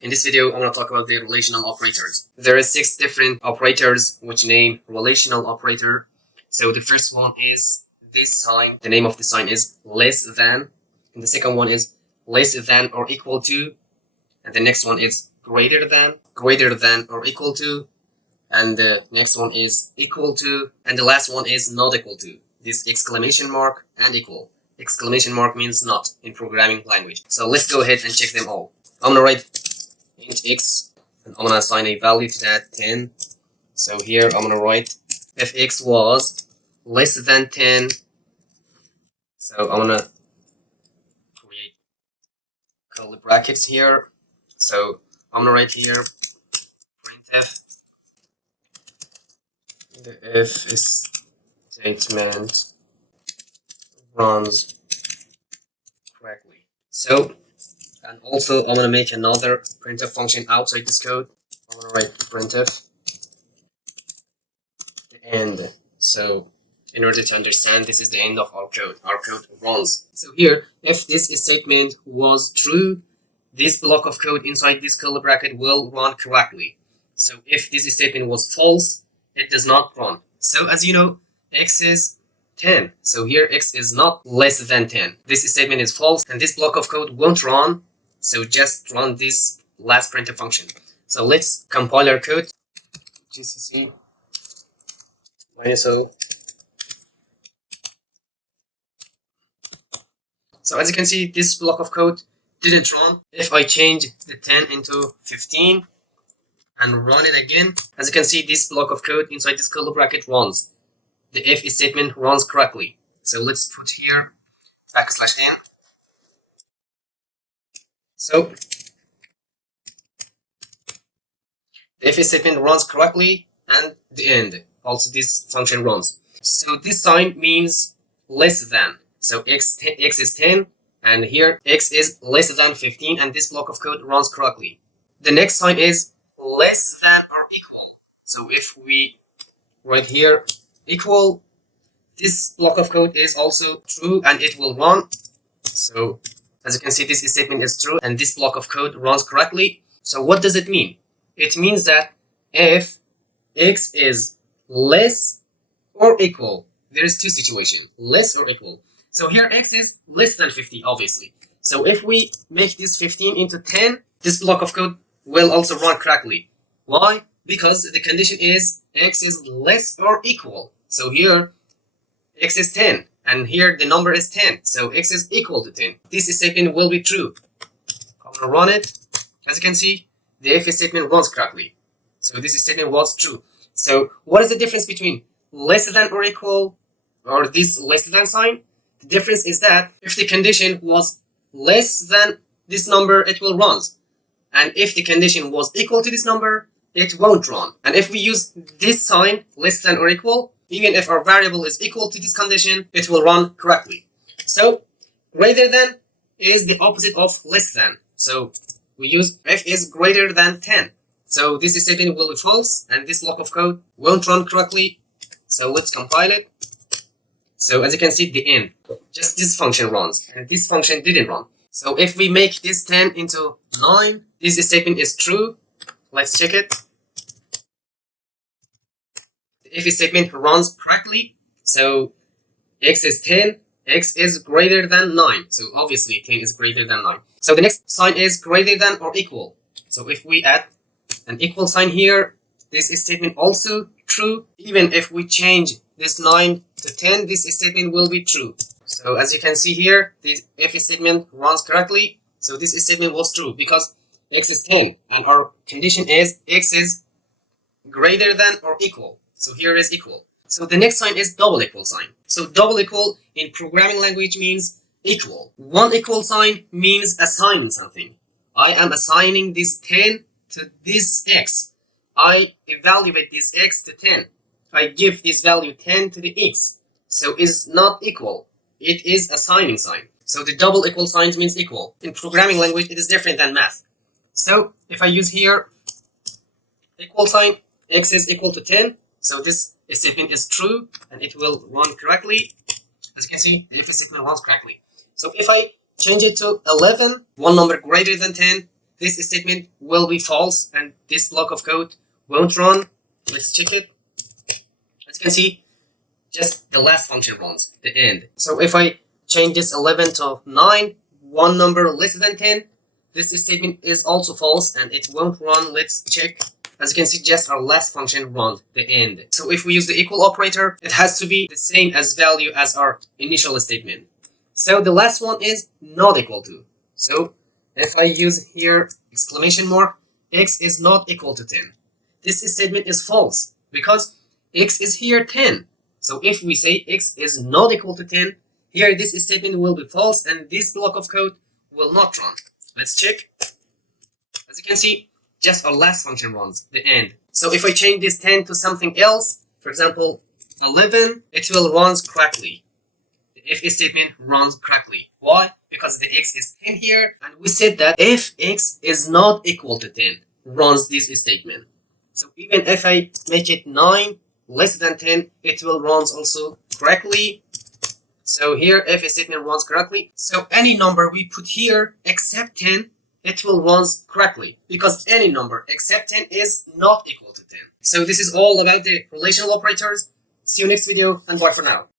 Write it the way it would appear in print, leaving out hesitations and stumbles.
In this video, I'm going to talk about the relational operators. There are 6 different operators which name relational operator. So the first one is this sign. The name of the sign is less than. And the second one is less than or equal to. And the next one is greater than or equal to. And the next one is equal to. And the last one is not equal to. This exclamation mark and equal. Exclamation mark means not in programming language. So let's go ahead and check them all. I'm going to write int x, and I'm going to assign a value to that 10. So here I'm going to write if x was less than 10. So I'm going to create curly brackets here. So I'm going to write here printf the if statement runs correctly. So, and also I'm going to make another printf function outside this code. I'm going to write printf the end. So in order to understand, this is the end of our code. Our code runs. So here, if this statement was true, this block of code inside this curly bracket will run correctly. So if this statement was false, it does not run. So as you know, x is 10. So here x is not less than 10. This statement is false and this block of code won't run. So just run this last printf function. So let's compile our code. GCC ISO. So as you can see, this block of code didn't run. If I change the 10 into 15 and run it again, as you can see, this block of code inside this curly bracket runs. The if statement runs correctly. So let's put here \n. So the if statement runs correctly and the end. Also this function runs. So this sign means less than. So x is 10 and here x is less than 15 and this block of code runs correctly. The next sign is less than or equal. So if we write here equal, this block of code is also true and it will run. So as you can see, this statement is true and this block of code runs correctly. So what does it mean? It means that if x is less or equal, there is 2 situations, less or equal. So here x is less than 50, obviously. So if we make this 15 into 10, this block of code will also run correctly. Why? Because the condition is x is less or equal. So here x is 10 and here the number is 10. So x is equal to 10. This statement will be true. I'm going to run it. As you can see, the if statement runs correctly. So this statement was true. So what is the difference between less than or equal or this less than sign? The difference is that if the condition was less than this number, it will run. And if the condition was equal to this number, it won't run. And if we use this sign, less than or equal, even if our variable is equal to this condition, it will run correctly. So greater than is the opposite of less than. So we use if is greater than 10. So this statement will be false and this block of code won't run correctly. So let's compile it. So as you can see, the end. Just this function runs and this function didn't run. So if we make this 10 into 9, this statement is true. Let's check it. The if statement runs correctly. So x is 10, x is greater than 9. So obviously 10 is greater than 9. So the next sign is greater than or equal. So if we add an equal sign here, this statement also true. Even if we change this 9 to 10, this statement will be true. So as you can see here, this if statement runs correctly. So this statement was true because x is 10 and our condition is x is greater than or equal. So here is equal. So the next sign is double equal sign. So double equal in programming language means equal. One equal sign means assigning something. I am assigning this 10 to this x. I evaluate this x to 10. I give this value 10 to the x. So it's not equal. It is assigning sign. So the double equal sign means equal. In programming language, it is different than math. So if I use here equal sign, x is equal to 10. So this statement is true and it will run correctly. As you can see, the if statement runs correctly. So if I change it to 11, one number greater than 10, this statement will be false and this block of code won't run. Let's check it. As you can see, just the last function runs, the end. So if I change this 11 to 9, one number less than 10, this statement is also false and it won't run. Let's check. As you can see, just our last function runs, the end. So if we use the equal operator, it has to be the same as value as our initial statement. So the last one is not equal to. So if I use here exclamation mark, x is not equal to 10. This statement is false because x is here 10. So if we say x is not equal to 10, here this statement will be false and this block of code will not run. Let's check. As you can see, just our last function runs, the end. So if I change this 10 to something else, for example, 11, it will run correctly. The if statement runs correctly. Why? Because the x is 10 here, and we said that if x is not equal to 10, runs this statement. So even if I make it 9 less than 10, it will run also correctly. So here if statement runs correctly. So any number we put here except 10, it will run correctly because any number except 10 is not equal to 10. So this is all about the relational operators. See you next video and bye for now.